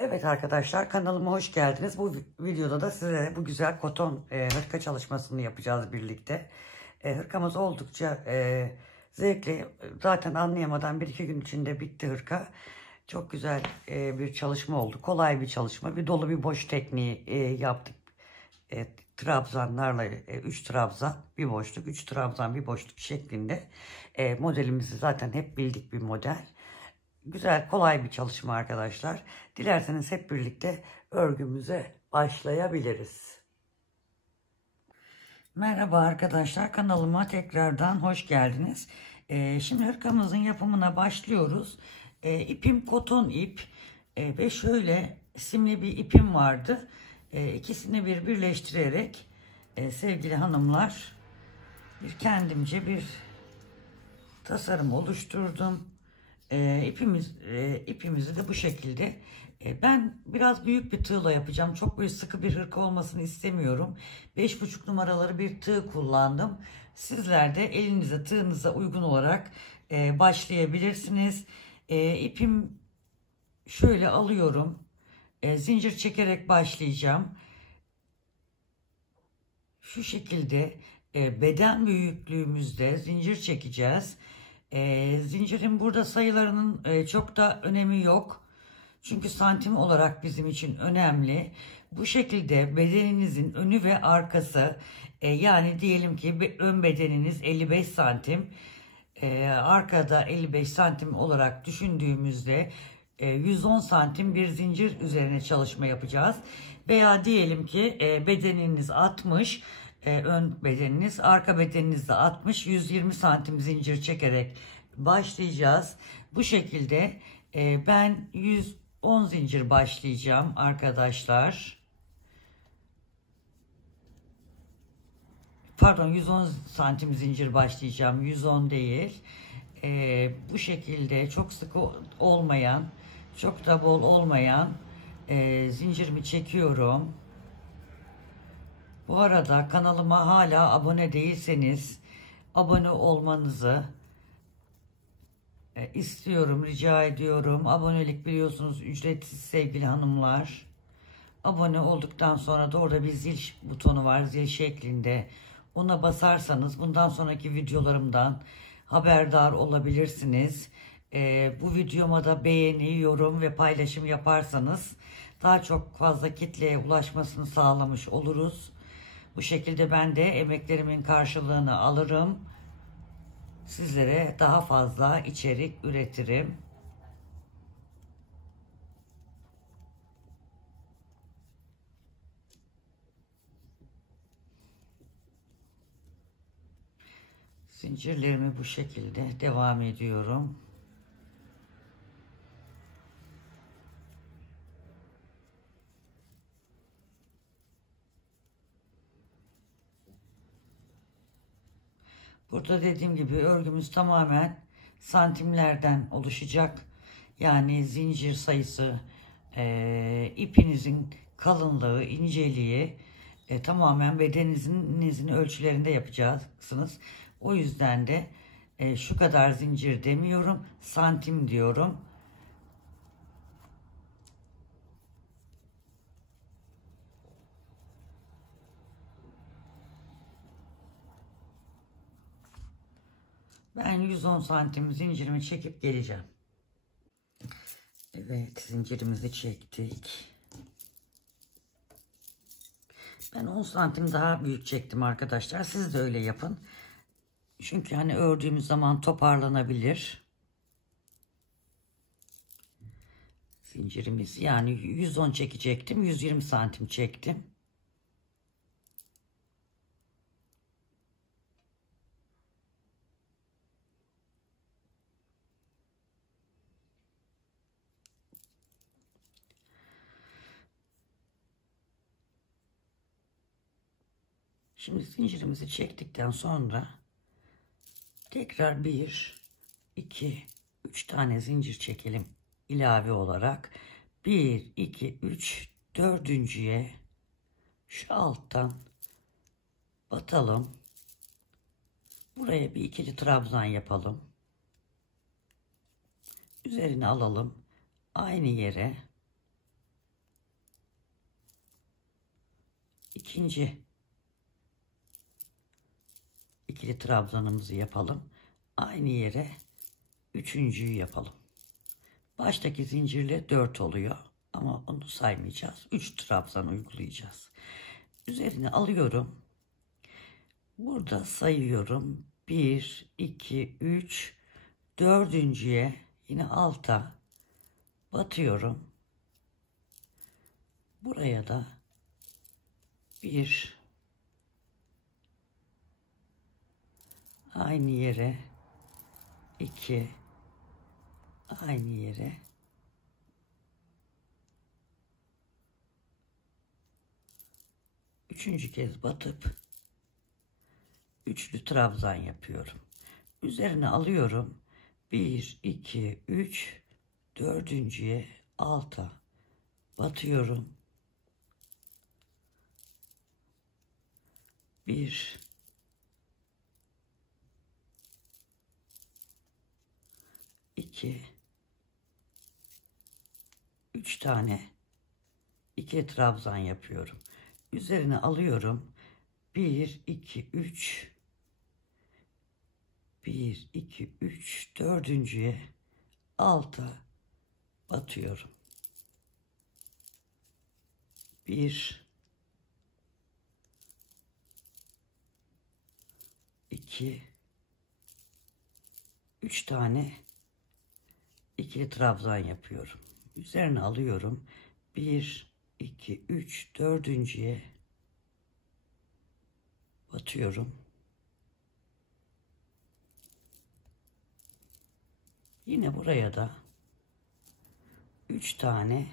Evet arkadaşlar, kanalıma hoş geldiniz. Bu videoda da size bu güzel koton hırka çalışmasını yapacağız birlikte. Hırkamız oldukça zevkli. Zaten anlayamadan 1-2 gün içinde bitti hırka. Çok güzel bir çalışma oldu. Kolay bir çalışma. Bir dolu bir boş tekniği yaptık. Trabzanlarla 3 trabzan bir boşluk, 3 trabzan bir boşluk şeklinde. Modelimizi zaten hep bildik bir model. Güzel, kolay bir çalışma arkadaşlar. Dilerseniz hep birlikte örgümüze başlayabiliriz. Merhaba arkadaşlar, kanalıma tekrardan hoş geldiniz. Şimdi hırkamızın yapımına başlıyoruz. İpim koton ip ve şöyle simli bir ipim vardı. İkisini birleştirerek sevgili hanımlar kendimce bir tasarım oluşturdum. İpimizi de bu şekilde. Ben biraz büyük bir tığla yapacağım. Çok böyle sıkı bir hırka olmasını istemiyorum. 5,5 numaraları bir tığ kullandım. Sizler de elinize, tığınıza uygun olarak başlayabilirsiniz. İpim şöyle alıyorum. Zincir çekerek başlayacağım. Şu şekilde beden büyüklüğümüzde zincir çekeceğiz. Zincirin burada sayılarının çok da önemi yok. Çünkü santim olarak bizim için önemli. Bu şekilde bedeninizin önü ve arkası, yani diyelim ki ön bedeniniz 55 santim, arkada 55 santim olarak düşündüğümüzde 110 santim bir zincir üzerine çalışma yapacağız. Veya diyelim ki bedeniniz 60, ön bedeniniz, arka bedeniniz de 60, 120 santim zincir çekerek başlayacağız. Bu şekilde ben 110 zincir başlayacağım arkadaşlar. Pardon, 110 santim zincir başlayacağım. 110 değil. Bu şekilde çok sık olmayan, çok da bol olmayan zincirimi çekiyorum. Bu arada kanalıma hala abone değilseniz abone olmanızı istiyorum, rica ediyorum. Abonelik biliyorsunuz ücretsiz sevgili hanımlar. Abone olduktan sonra da orada bir zil butonu var, zil şeklinde. Ona basarsanız bundan sonraki videolarımdan haberdar olabilirsiniz. Bu videoma da beğeni, yorum ve paylaşım yaparsanız daha çok fazla kitleye ulaşmasını sağlamış oluruz. Bu şekilde ben de emeklerimin karşılığını alırım. Sizlere daha fazla içerik üretirim. Zincirlerimi bu şekilde devam ediyorum. Burada dediğim gibi örgümüz tamamen santimlerden oluşacak. Yani zincir sayısı, ipinizin kalınlığı, inceliği tamamen bedeninizin ölçülerinde yapacaksınız. O yüzden de şu kadar zincir demiyorum, santim diyorum. Ben 110 santim zincirimi çekip geleceğim. Evet, zincirimizi çektik. Ben 10 santim daha büyük çektim arkadaşlar. Siz de öyle yapın. Çünkü hani ördüğümüz zaman toparlanabilir. Zincirimiz yani 110 çekecektim. 120 santim çektim. Şimdi zincirimizi çektikten sonra tekrar 1, 2, 3 tane zincir çekelim ilave olarak. 1, 2, 3, dördüncüye şu alttan batalım. Buraya bir ikili trabzan yapalım. Üzerine alalım. Aynı yere ikinci ikili trabzanımızı yapalım. Aynı yere üçüncüyü yapalım. Baştaki zincirle 4 oluyor. Ama onu saymayacağız. 3 trabzan uygulayacağız. Üzerine alıyorum. Burada sayıyorum. 1, 2, 3, dördüncüye yine alta batıyorum. Buraya da 1, aynı yere 2, aynı yere 3. kez batıp üçlü trabzan yapıyorum. Üzerine alıyorum. 1, 2, 3, dördüncüye alta batıyorum. 1, 2, 3 tane iki trabzan yapıyorum. Üzerine alıyorum. 1, 2, 3, 1, 2, 3, dördüncüye alta batıyorum. 1, 2, 3 tane ikili trabzan yapıyorum. Üzerine alıyorum. 1, 2, 3, dördüncüye batıyorum. Yine buraya da 3 tane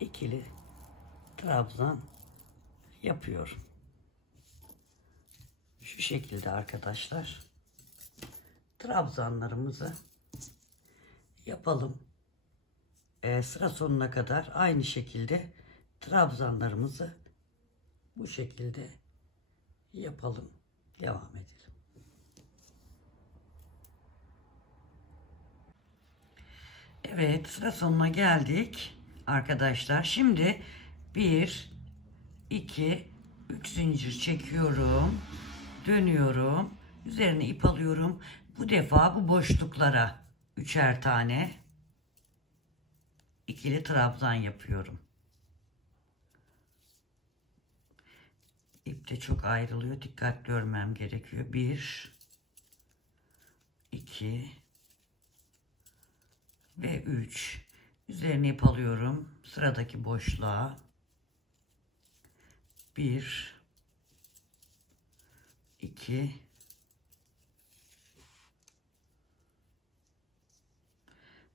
ikili trabzan yapıyorum. Şu şekilde arkadaşlar. Trabzanlarımızı yapalım. Sıra sonuna kadar aynı şekilde trabzanlarımızı bu şekilde yapalım. Devam edelim. Evet, sıra sonuna geldik arkadaşlar. Şimdi 1, 2, 3 zincir çekiyorum. Dönüyorum. Üzerine ip alıyorum. Bu defa bu boşluklara üçer tane ikili trabzan yapıyorum. İp de çok ayrılıyor. Dikkatli örmem gerekiyor. 1, 2 ve 3. Üzerine ip alıyorum. Sıradaki boşluğa 1, 2,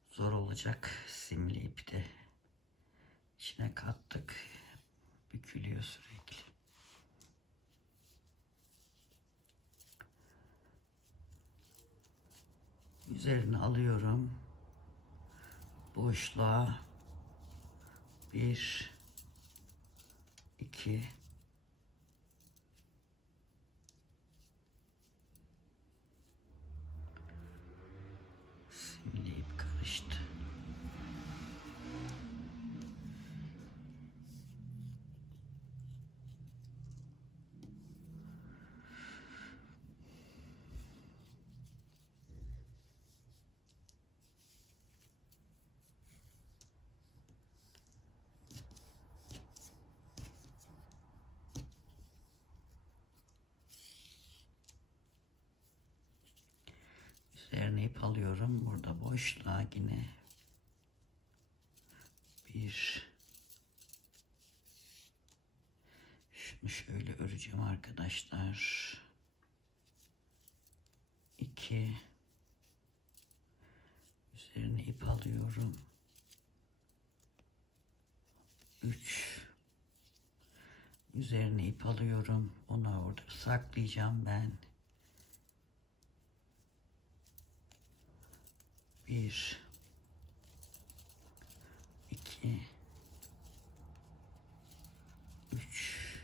zor olacak. Simli ipi de içine kattık. Bükülüyor sürekli. Üzerine alıyorum. Boşluğa 1, 2, simli ip karıştı. ip alıyorum. Burada boşluğa yine şunu şöyle öreceğim arkadaşlar. 2 üzerine ip alıyorum. 3 üzerine ip alıyorum. Onu orada saklayacağım ben. 1 2 3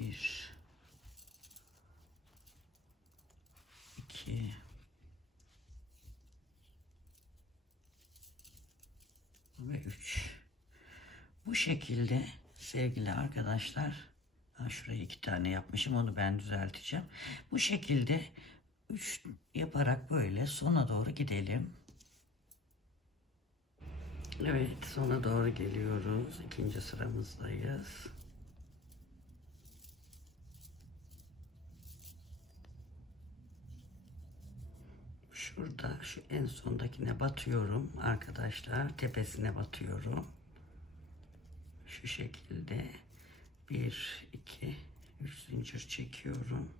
1 2 ve 3. Bu şekilde sevgili arkadaşlar, şuraya 2 tane yapmışım, onu ben düzelteceğim. Bu şekilde 3 yaparak böyle sona doğru gidelim. Evet, sona doğru geliyoruz. İkinci sıramızdayız. Şurada şu en sondakine batıyorum arkadaşlar. Tepesine batıyorum. Şu şekilde 1 2 3 zincir çekiyorum.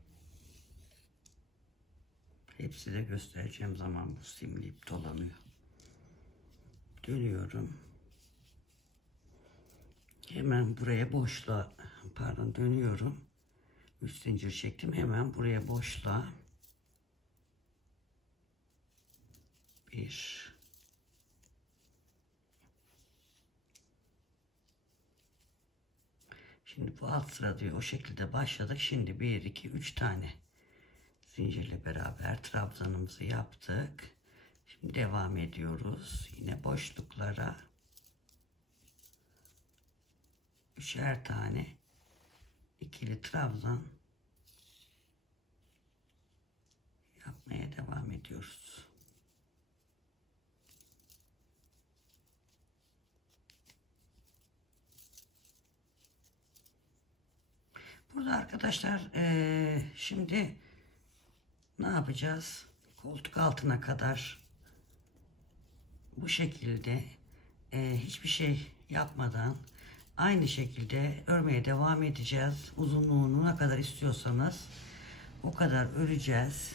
Hepsi de göstereceğim zaman bu simleyip dolanıyor. Dönüyorum. Hemen buraya boşluğa, dönüyorum. 3 zincir çektim. Hemen buraya boşluğa 1 Şimdi bu alt sıra diyor, o şekilde başladık. Şimdi 1 2 3 tane zincirle beraber trabzanımızı yaptık. Şimdi devam ediyoruz. Yine boşluklara 3'er tane ikili trabzan yapmaya devam ediyoruz. Burada arkadaşlar şimdi ne yapacağız? Koltuk altına kadar bu şekilde hiçbir şey yapmadan aynı şekilde örmeye devam edeceğiz. Uzunluğunu ne kadar istiyorsanız o kadar öreceğiz.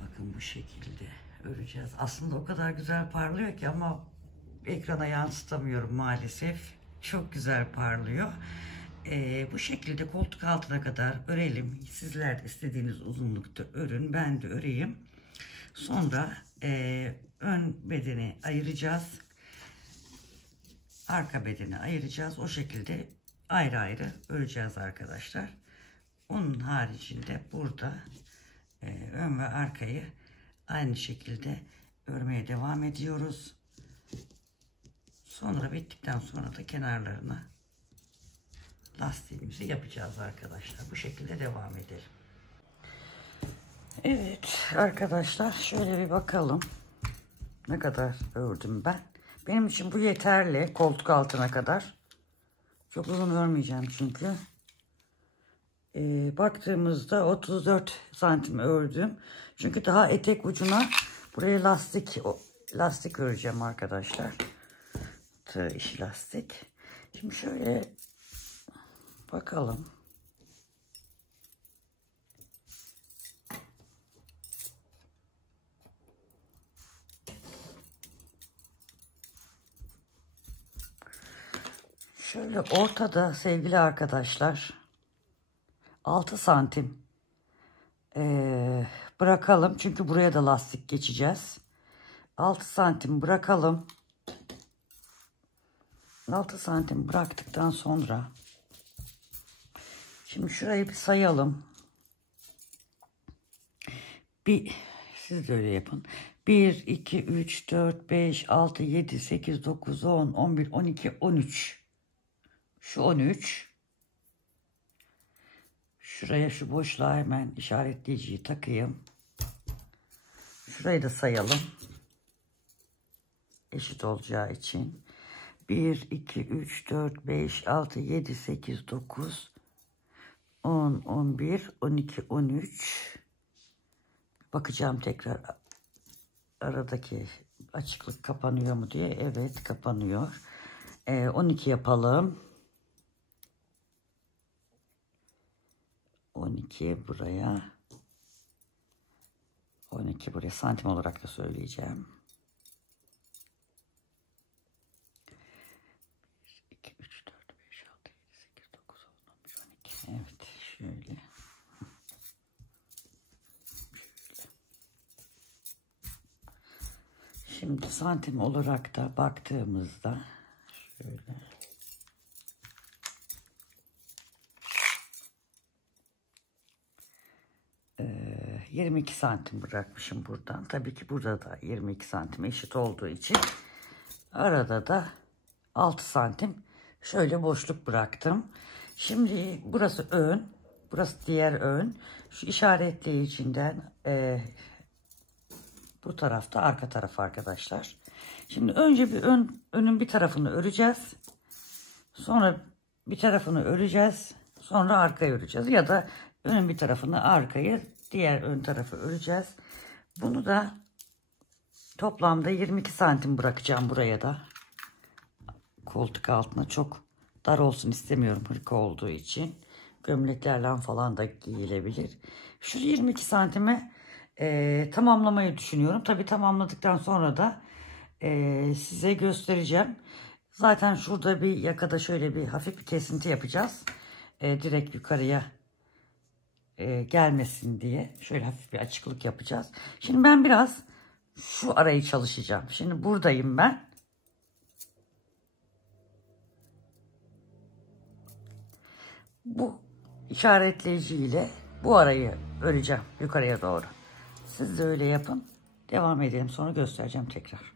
Bakın bu şekilde öreceğiz. Aslında o kadar güzel parlıyor ki ama ekrana yansıtamıyorum maalesef. Çok güzel parlıyor. Bu şekilde koltuk altına kadar örelim. Sizler de istediğiniz uzunlukta örün. Ben de öreyim. Sonra ön bedeni ayıracağız. Arka bedeni ayıracağız. O şekilde ayrı ayrı öreceğiz arkadaşlar. Onun haricinde burada ön ve arkayı aynı şekilde örmeye devam ediyoruz. Sonra bittikten sonra da kenarlarına lastiğimizi yapacağız arkadaşlar. Bu şekilde devam edelim. Evet arkadaşlar, şöyle bir bakalım ne kadar ördüm ben. Benim için bu yeterli, koltuk altına kadar. Çok uzun örmeyeceğim çünkü. Baktığımızda 34 santim ördüm. Çünkü daha etek ucuna buraya lastik öreceğim arkadaşlar. Tığ işi lastik. Şimdi şöyle bakalım. Şöyle ortada sevgili arkadaşlar 6 santim bırakalım. Çünkü buraya da lastik geçeceğiz. 6 santim bırakalım. 6 santim bıraktıktan sonra şimdi şurayı bir sayalım. Siz de öyle yapın. 1, 2, 3, 4, 5, 6, 7, 8, 9, 10, 11, 12, 13. Şu 13. Şuraya şu boşluğa hemen işaretleyiciyi takayım. Şurayı da sayalım. Eşit olacağı için. 1, 2, 3, 4, 5, 6, 7, 8, 9, 10, 11, 12, 13. Bakacağım tekrar aradaki açıklık kapanıyor mu diye. Evet, kapanıyor. 12 yapalım. 12 buraya. 12 buraya, santim olarak da söyleyeceğim. 2, 3, 4, 5, 6, 7, 8, 9, 10, 11, 12. Evet, şöyle. Şimdi santim olarak da baktığımızda şöyle 22 santim bırakmışım buradan. Tabii ki burada da 22 santim eşit olduğu için arada da 6 santim şöyle boşluk bıraktım. Şimdi burası ön, burası diğer ön. Şu işaretleyicinden bu tarafta arka taraf arkadaşlar. Şimdi önce bir önün bir tarafını öreceğiz. Sonra bir tarafını öreceğiz. Sonra arkayı öreceğiz. Ya da önün bir tarafını, arkayı, diğer ön tarafı öreceğiz. Bunu da toplamda 22 santim bırakacağım buraya da. Koltuk altına çok dar olsun istemiyorum, hırka olduğu için. Gömleklerle falan da giyilebilir. Şu 22 santime tamamlamayı düşünüyorum. Tabii tamamladıktan sonra da size göstereceğim. Zaten şurada bir yakada şöyle bir hafif bir kesinti yapacağız. Direkt yukarıya gelmesin diye şöyle hafif bir açıklık yapacağız. Şimdi ben biraz şu arayı çalışacağım. Şimdi buradayım ben. Bu işaretleyici ile bu arayı öreceğim yukarıya doğru. Siz de öyle yapın. Devam edelim, sonra göstereceğim tekrar.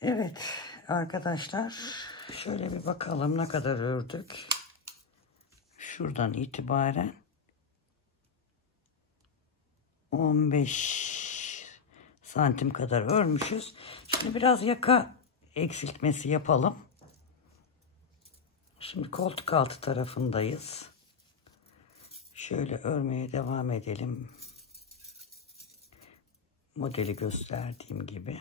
Evet arkadaşlar, şöyle bir bakalım ne kadar ördük. Şuradan itibaren 15 santim kadar örmüşüz. Şimdi biraz yaka eksiltmesi yapalım. Şimdi koltuk altı tarafındayız. Şöyle örmeye devam edelim. Modeli gösterdiğim gibi.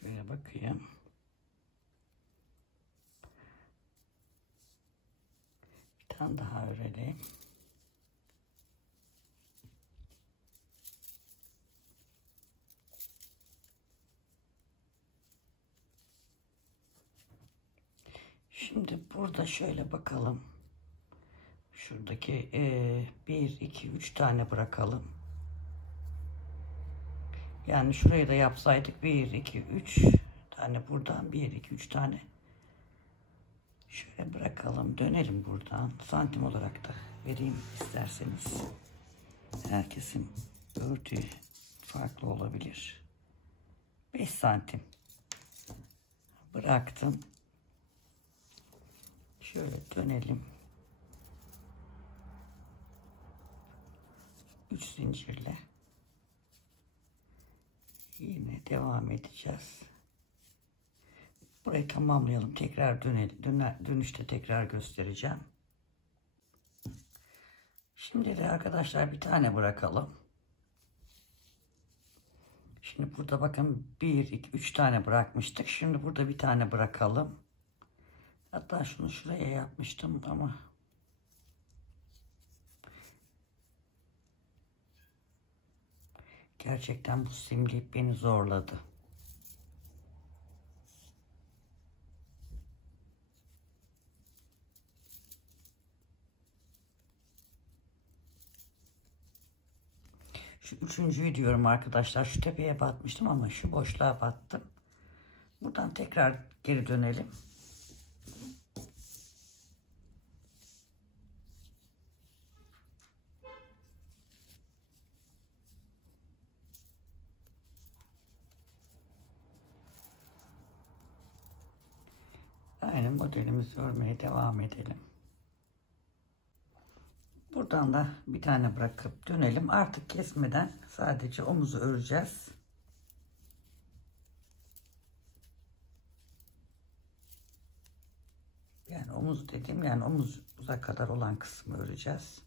Şöyle bakayım. Bir tane daha örelim. Şimdi burada şöyle bakalım. Şuradaki 1, 2, 3 tane bırakalım. Yani şurayı da yapsaydık 1, 2, 3 tane buradan 1, 2, 3 tane. Şöyle bırakalım. Dönelim buradan. Santim olarak da vereyim isterseniz. Herkesin örtüyü farklı olabilir. 5 santim. Bıraktım. Şöyle dönelim. 3 zincirle yine devam edeceğiz. Burayı tamamlayalım. Tekrar dönelim. Dönüşte tekrar göstereceğim. Şimdi de arkadaşlar bir tane bırakalım. Şimdi burada bakın 1, 2, 3 tane bırakmıştık. Şimdi burada bir tane bırakalım. Hatta şunu şuraya yapmıştım ama gerçekten bu simlik beni zorladı. Şu üçüncüyü diyorum arkadaşlar. Şu tepeye batmıştım ama şu boşluğa battım. Buradan tekrar geri dönelim. Aynı modelimizi örmeye devam edelim. Buradan da bir tane bırakıp dönelim. Artık kesmeden sadece omuzu öreceğiz. Yani omuz dediğim yani omuza kadar olan kısmı öreceğiz.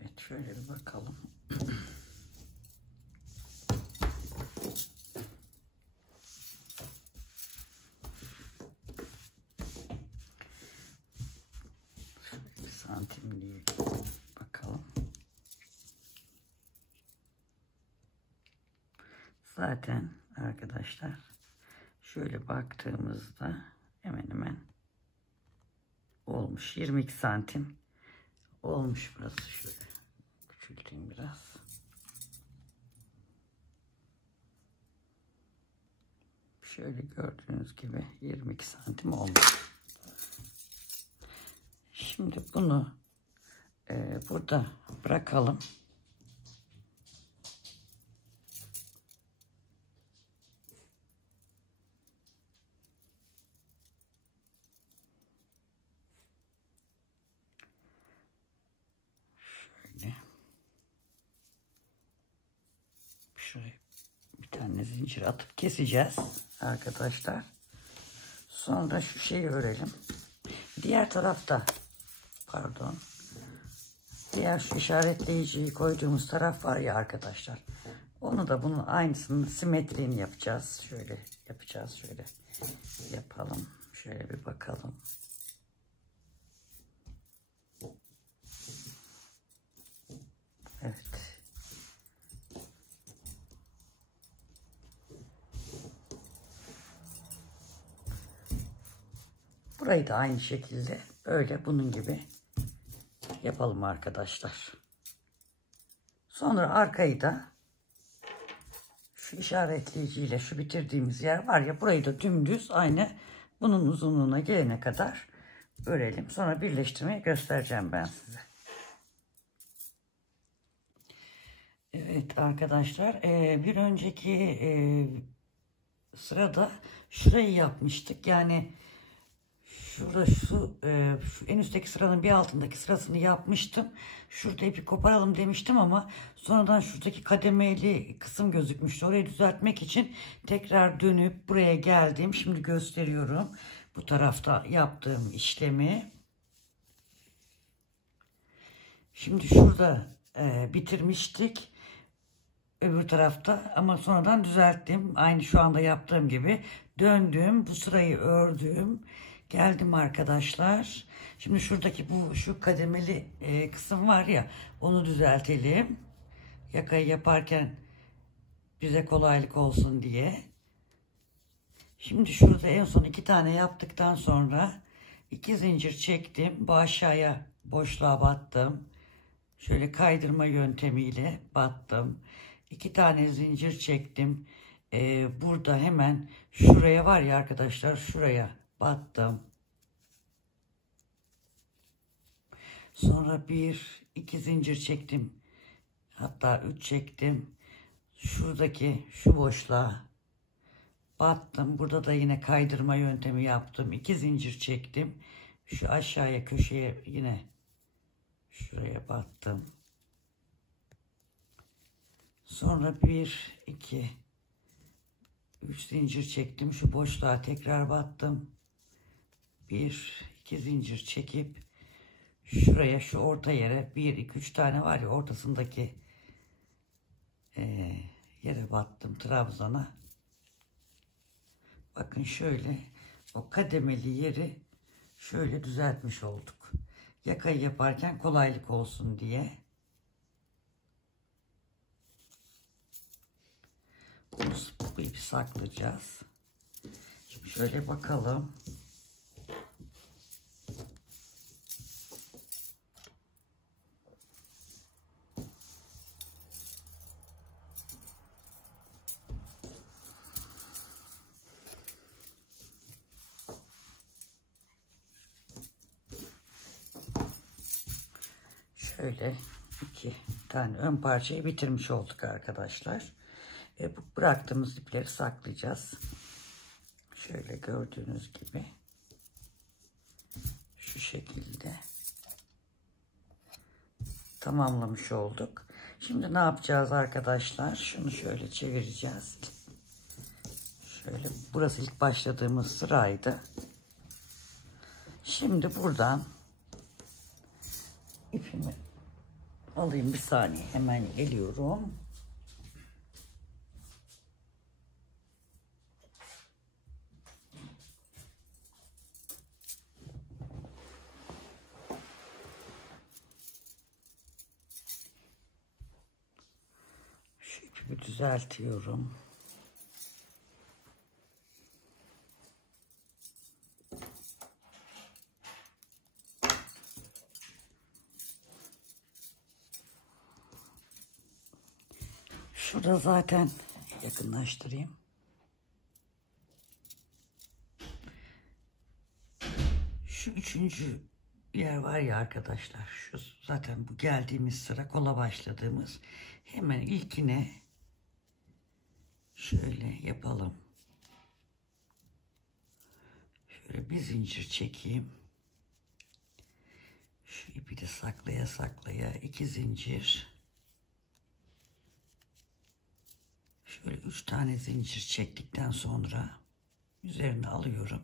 Evet, şöyle bir bakalım. Şöyle bir santimliğe bakalım. Zaten arkadaşlar şöyle baktığımızda hemen hemen olmuş. 22 santim olmuş burası. Şöyle küçülteyim biraz. Şöyle gördüğünüz gibi 22 santim olmuş. Şimdi bunu burada bırakalım. Şöyle. Şuraya bir tane zincir atıp keseceğiz arkadaşlar. Sonra şu şeyi örelim. Diğer tarafta pardon. Diğer şu işaretleyiciyi koyduğumuz taraf var ya arkadaşlar. Onu da bunun aynısının simetriğini yapacağız. Şöyle yapacağız. Şöyle yapalım. Şöyle bir bakalım. Evet. Burayı da aynı şekilde böyle bunun gibi yapalım arkadaşlar. Sonra arkayı da şu işaretleyiciyle şu bitirdiğimiz yer var ya, burayı da dümdüz aynı bunun uzunluğuna gelene kadar örelim. Sonra birleştirmeyi göstereceğim ben size. Evet arkadaşlar, bir önceki sırada şurayı yapmıştık. Yani şurada şu en üstteki sıranın bir altındaki sırasını yapmıştım. Şurada ipi koparalım demiştim ama sonradan şuradaki kademeli kısım gözükmüştü. Orayı düzeltmek için tekrar dönüp buraya geldim. Şimdi gösteriyorum bu tarafta yaptığım işlemi. Şimdi şurada bitirmiştik. Öbür tarafta ama sonradan düzelttim. Aynı şu anda yaptığım gibi döndüm. Bu sırayı ördüm. Geldim arkadaşlar. Şimdi şuradaki şu kademeli kısım var ya, onu düzeltelim. Yakayı yaparken bize kolaylık olsun diye. Şimdi şurada en son 2 tane yaptıktan sonra 2 zincir çektim. Bu aşağıya boşluğa battım. Şöyle kaydırma yöntemiyle battım. 2 tane zincir çektim. Burada hemen şuraya var ya arkadaşlar, şuraya battım. Sonra 1-2 zincir çektim. Hatta 3 çektim. Şuradaki şu boşluğa battım. Burada da yine kaydırma yöntemi yaptım. 2 zincir çektim. Şu aşağıya köşeye yine şuraya battım. Sonra 1-2-3 zincir çektim. Şu boşluğa tekrar battım. 1-2 zincir çekip şuraya, şu orta yere 1-2-3 tane var ya ortasındaki yere battım, trabzana. Bakın şöyle o kademeli yeri şöyle düzeltmiş olduk. Yakayı yaparken kolaylık olsun diye. Bu ipi saklayacağız. Şimdi şöyle bakalım. Şöyle 2 tane ön parçayı bitirmiş olduk arkadaşlar. Bu bıraktığımız ipleri saklayacağız. Şöyle gördüğünüz gibi şu şekilde tamamlamış olduk. Şimdi ne yapacağız arkadaşlar? Şunu şöyle çevireceğiz. Şöyle, burası ilk başladığımız sıraydı. Şimdi buradan ipimi alayım, bir saniye, hemen geliyorum. Şu ipimi düzeltiyorum. Şurada zaten yakınlaştırayım. Şu 3. yer var ya arkadaşlar. Şu zaten bu geldiğimiz sıra, kola başladığımız. Hemen ilkine şöyle yapalım. Şöyle bir zincir çekeyim. Şu ipi de saklaya saklaya 2 zincir. Şöyle 3 tane zincir çektikten sonra üzerine alıyorum.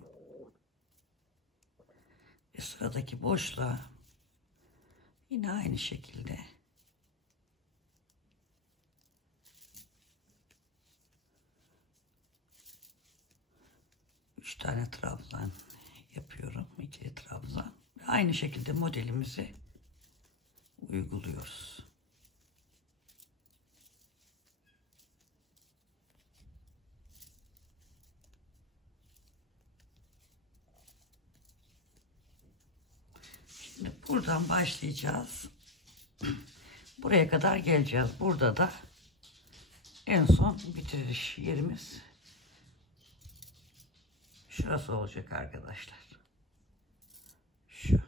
Ve sıradaki boşluğa yine aynı şekilde üç tane trabzan yapıyorum. 2'li trabzan. Ve aynı şekilde modelimizi uyguluyoruz. buradan başlayacağız. Buraya kadar geleceğiz. Burada da en son bitiriş yerimiz şurası olacak arkadaşlar. Şu.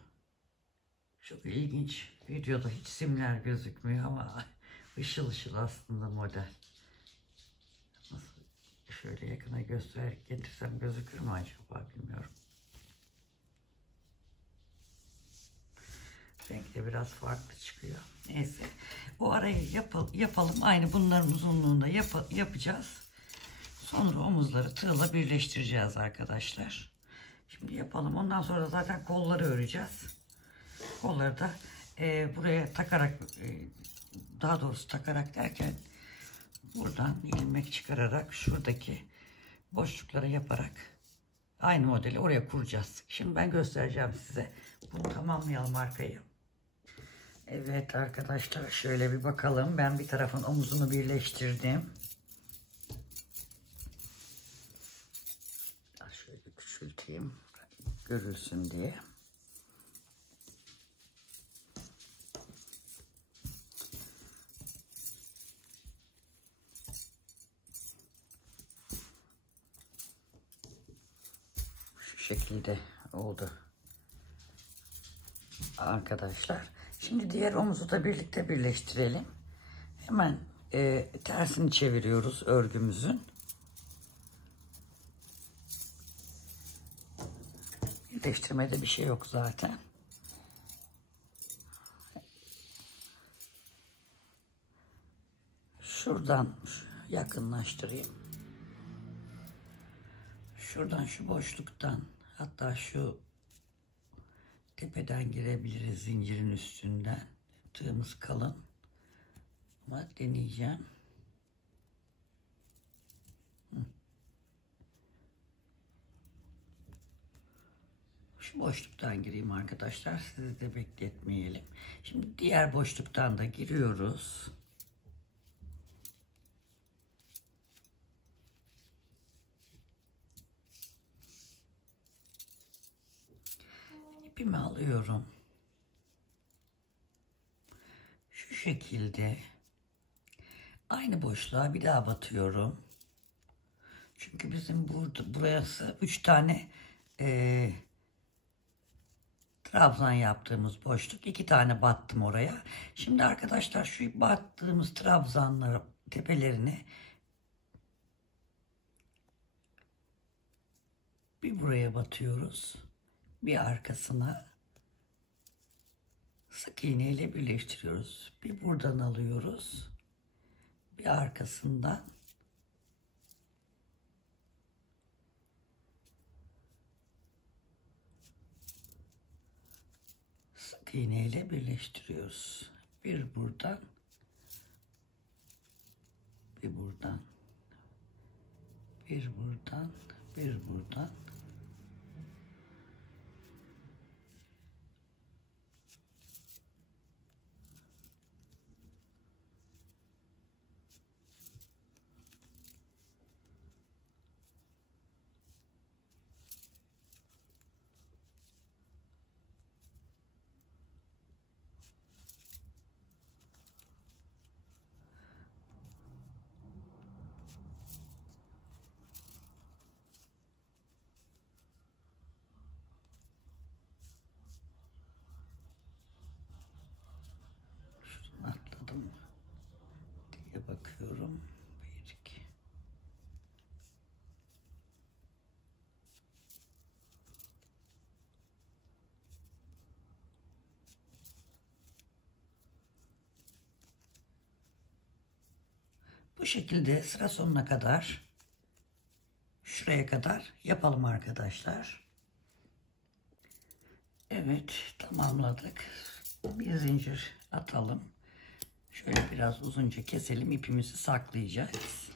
Çok ilginç. Videoda hiç simler gözükmüyor ama ışıl ışıl aslında model. Nasıl şöyle yakına getirsem gözükür mü acaba bilmiyorum. Renk de biraz farklı çıkıyor. Neyse. Bu arayı yapalım. Aynı bunların uzunluğunda yapacağız. Sonra omuzları tığla birleştireceğiz arkadaşlar. Şimdi yapalım. Ondan sonra zaten kolları öreceğiz. Kolları da buraya takarak daha doğrusu takarak derken buradan ilmek çıkararak şuradaki boşluklara yaparak aynı modeli oraya kuracağız. Şimdi ben göstereceğim size. Bunu tamamlayalım arkayı. Evet arkadaşlar şöyle bir bakalım. Ben bir tarafın omuzunu birleştirdim. Şöyle küçülteyim. Görülsün diye. Şu şekilde oldu. Arkadaşlar. Şimdi diğer omuzu da birlikte birleştirelim. Hemen tersini çeviriyoruz örgümüzün. Birleştirmede bir şey yok zaten. Şuradan yakınlaştırayım. Şuradan şu boşluktan hatta şu tepeden girebiliriz zincirin üstünden. Tığımız kalın. Ama deneyeceğim. Şu boşluktan gireyim arkadaşlar. Sizi de bekletmeyelim. Şimdi diğer boşluktan da giriyoruz. İpimi alıyorum. Şu şekilde aynı boşluğa bir daha batıyorum. Çünkü bizim burası 3 tane trabzan yaptığımız boşluk. 2 tane battım oraya. Şimdi arkadaşlar şu battığımız trabzanları tepelerini bir buraya batıyoruz. Bir arkasına sık iğne ile birleştiriyoruz. Bir buradan alıyoruz. Bir arkasından sık iğne ile birleştiriyoruz. Bir buradan, bir buradan, bir buradan, bir buradan. Atladım diye bakıyorum. Bir, iki. Bu şekilde sıra sonuna kadar şuraya kadar yapalım arkadaşlar. Evet, tamamladık. Bir zincir atalım. Şöyle biraz uzunca keselim. İpimizi saklayacağız.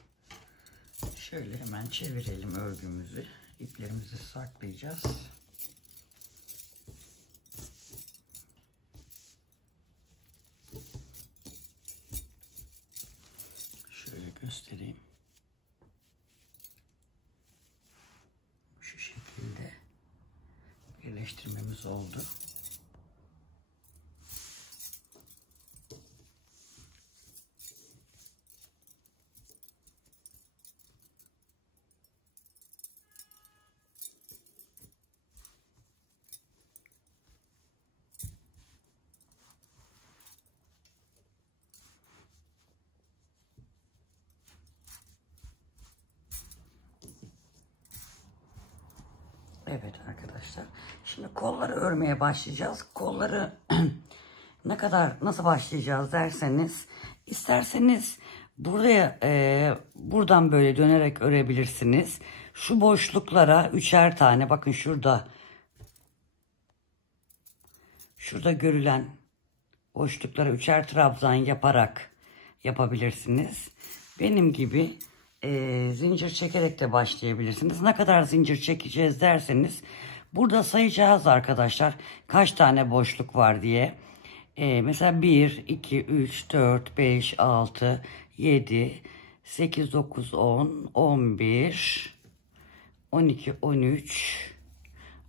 Şöyle hemen çevirelim örgümüzü. İplerimizi saklayacağız. Şöyle göstereyim. Şu şekilde birleştirmemiz oldu. Evet arkadaşlar. Şimdi kolları örmeye başlayacağız. Kolları nasıl başlayacağız derseniz, isterseniz buraya buradan böyle dönerek örebilirsiniz. Şu boşluklara üçer tane, bakın şurada görülen boşluklara üçer trabzan yaparak yapabilirsiniz. Benim gibi zincir çekerek de başlayabilirsiniz. Ne kadar zincir çekeceğiz derseniz burada sayacağız arkadaşlar. Kaç tane boşluk var diye. Mesela 1, 2, 3, 4, 5, 6, 7, 8, 9, 10, 11, 12, 13,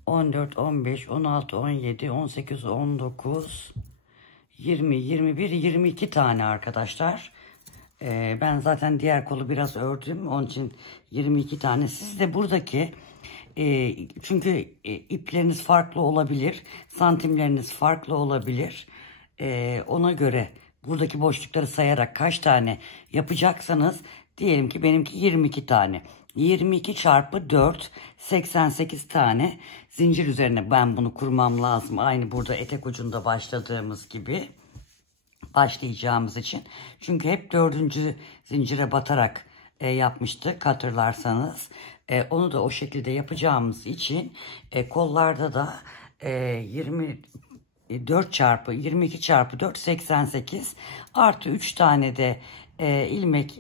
14, 15, 16, 17, 18, 19, 20, 21, 22 tane arkadaşlar. Ben zaten diğer kolu biraz ördüm. Onun için 22 tane. Siz de buradaki çünkü ipleriniz farklı olabilir. Santimleriniz farklı olabilir. Ona göre buradaki boşlukları sayarak kaç tane yapacaksanız, diyelim ki benimki 22 tane. 22 çarpı 4, 88 tane zincir üzerine ben bunu kurmam lazım. Aynı burada etek ucunda başladığımız gibi başlayacağımız için. Çünkü hep 4. zincire batarak yapmıştık hatırlarsanız. Onu da o şekilde yapacağımız için kollarda da 24 çarpı 22 çarpı 4 88 artı 3 tane de ilmek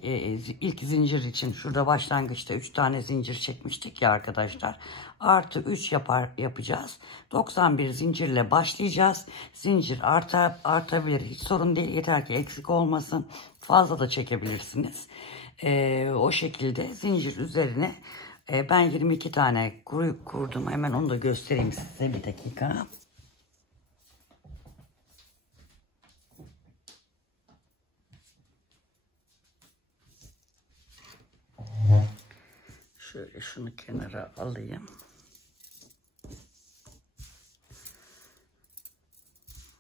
ilk zincir için şurada başlangıçta 3 tane zincir çekmiştik ya arkadaşlar. Artı 3 yapacağız. 91 zincirle başlayacağız. Zincir artabilir. Hiç sorun değil. Yeter ki eksik olmasın. Fazla da çekebilirsiniz. O şekilde zincir üzerine ben 22 tane kurdum. Hemen onu da göstereyim size, bir dakika. Şöyle şunu kenara alayım.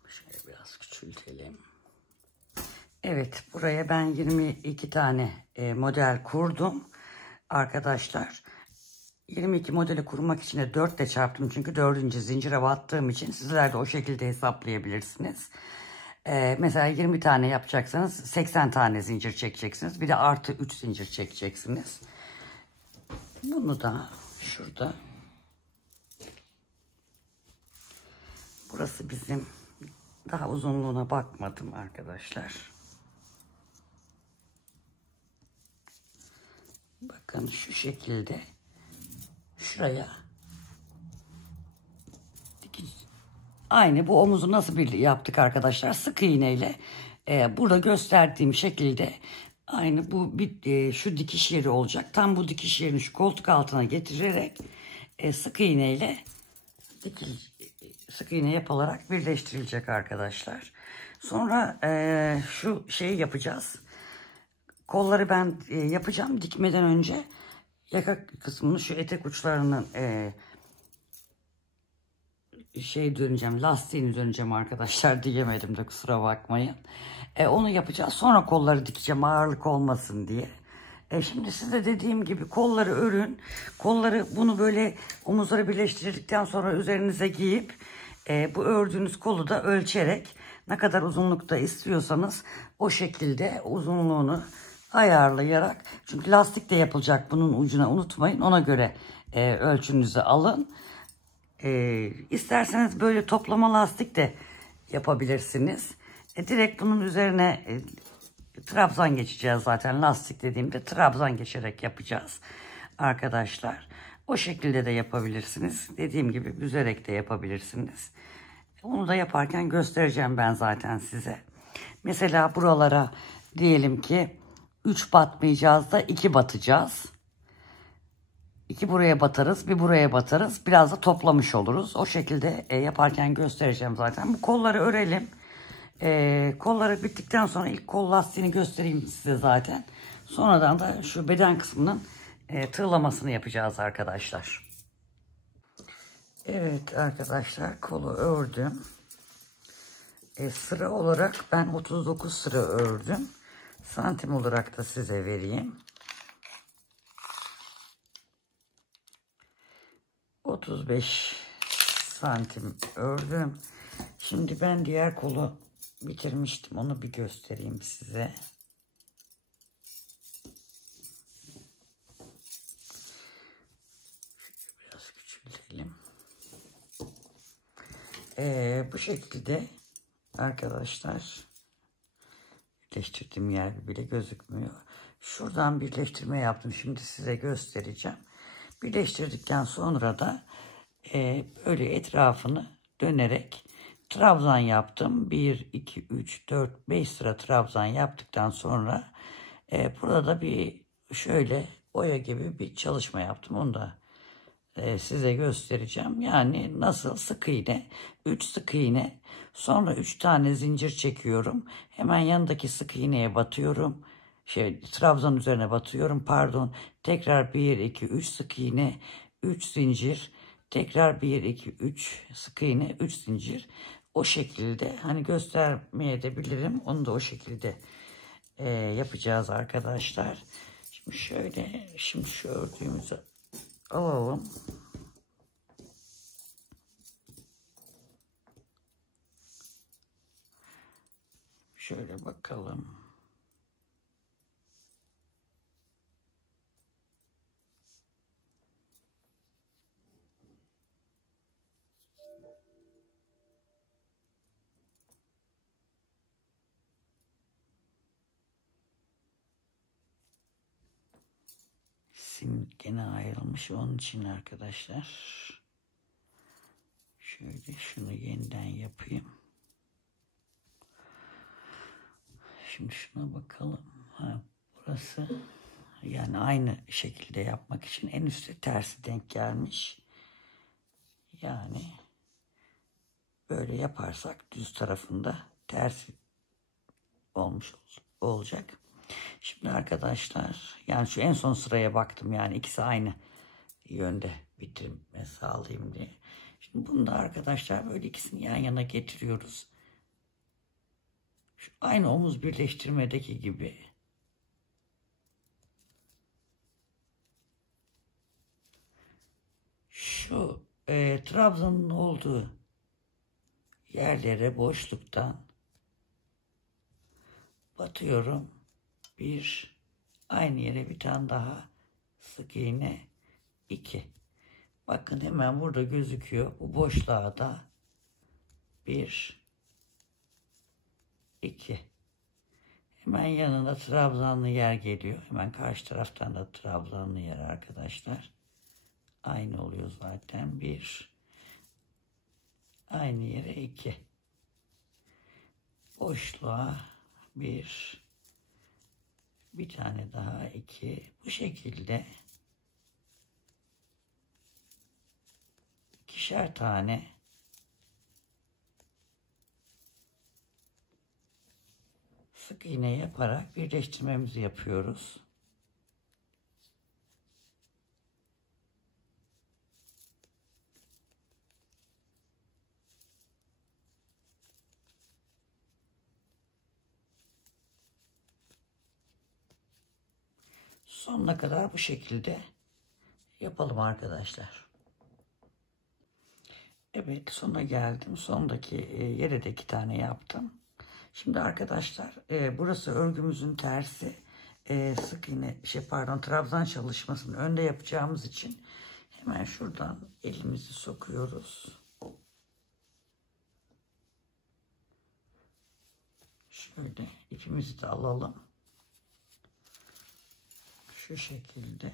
Şöyle biraz küçültelim. Evet, buraya ben 22 tane model kurdum arkadaşlar. 22 modeli kurmak için de 4 ile çarptım. Çünkü 4. zincire battığım için sizler de o şekilde hesaplayabilirsiniz. Mesela 20 tane yapacaksanız 80 tane zincir çekeceksiniz. Bir de artı 3 zincir çekeceksiniz. Bunu da şurada. Burası bizim, daha uzunluğuna bakmadım arkadaşlar. Bakın şu şekilde şuraya aynı bu omuzu nasıl bir yaptık arkadaşlar, sık iğneyle burada gösterdiğim şekilde aynı bu şu dikiş yeri olacak. Tam bu dikiş yerini şu koltuk altına getirerek sık iğneyle sık iğne yapılarak birleştirilecek arkadaşlar. Sonra şu şeyi yapacağız. Kolları ben yapacağım. Dikmeden önce yaka kısmını, şu etek uçlarının lastiğini döneceğim arkadaşlar, diyemedim de kusura bakmayın. Onu yapacağız. Sonra kolları dikeceğim, ağırlık olmasın diye. Şimdi size dediğim gibi kolları örün. Kolları bunu böyle omuzları birleştirdikten sonra üzerinize giyip bu ördüğünüz kolu da ölçerek ne kadar uzunlukta istiyorsanız o şekilde uzunluğunu ayarlayarak, çünkü lastik de yapılacak bunun ucuna, unutmayın, ona göre ölçünüzü alın. İsterseniz böyle toplama lastik de yapabilirsiniz. Direkt bunun üzerine trabzan geçeceğiz zaten. Lastik dediğimde trabzan geçerek yapacağız arkadaşlar. O şekilde de yapabilirsiniz. Dediğim gibi büzerek de yapabilirsiniz. Onu da yaparken göstereceğim ben zaten size. Mesela buralara diyelim ki 3 batmayacağız da 2 batacağız. 2 buraya batarız, bir buraya batarız. Biraz da toplamış oluruz. O şekilde yaparken göstereceğim zaten. Bu kolları örelim. Kolları bittikten sonra ilk kol lastiğini göstereyim size zaten. Sonradan da şu beden kısmının tığlamasını yapacağız arkadaşlar. Evet arkadaşlar, kolu ördüm. Sıra olarak ben 39 sıra ördüm. Santim olarak da size vereyim. 35 santim ördüm. Şimdi ben diğer kolu bitirmiştim. Onu bir göstereyim size. Biraz küçültelim. Bu şekilde arkadaşlar, birleştirdiğim yer bile gözükmüyor. Şuradan birleştirme yaptım. Şimdi size göstereceğim. Birleştirdikten sonra da böyle etrafını dönerek trabzan yaptım. 1, 2, 3, 4, 5 sıra trabzan yaptıktan sonra burada bir şöyle oya gibi bir çalışma yaptım. Onu da size göstereceğim. Yani nasıl? Sık iğne, 3 sık iğne, sonra 3 tane zincir çekiyorum. Hemen yanındaki sık iğneye batıyorum. Trabzan üzerine batıyorum. Pardon. Tekrar 1, 2, 3 sık iğne, 3 zincir. Tekrar 1, 2, 3 sık iğne, 3 zincir. O şekilde hani göstermeye de bilirim. Onu da o şekilde yapacağız arkadaşlar. Şimdi şöyle, şimdi şu ördüğümüzü alalım. Şöyle bakalım. Sim gene ayrılmış, onun için arkadaşlar. Şöyle şunu yeniden yapayım. Şimdi şuna bakalım. Ha, burası yani aynı şekilde yapmak için en üstte tersi denk gelmiş. Yani böyle yaparsak düz tarafında tersi olmuş olacak. Şimdi arkadaşlar, yani şu en son sıraya baktım, yani ikisi aynı yönde bitirme sağlayayım diye. Şimdi bunu da arkadaşlar böyle ikisini yan yana getiriyoruz. Şu aynı omuz birleştirmedeki gibi. Şu trabzanın olduğu yerlere boşluktan batıyorum. Bir, aynı yere bir tane daha sık iğne, 2. Bakın hemen burada gözüküyor. Bu boşluğa da 1, 2. Hemen yanına trabzanlı yer geliyor. Hemen karşı taraftan da trabzanlı yer arkadaşlar. Aynı oluyor zaten. 1, aynı yere 2. Boşluğa 1, bir tane daha 2. Bu şekilde ikişer tane sık iğne yaparak birleştirmemizi yapıyoruz. Sonuna kadar bu şekilde yapalım arkadaşlar. Evet, sona geldim. Sondaki yere de 2 tane yaptım. Şimdi arkadaşlar, burası örgümüzün tersi. Sık iğne pardon, trabzan çalışmasını önde yapacağımız için hemen şuradan elimizi sokuyoruz. Şöyle ipimizi de alalım. Şu şekilde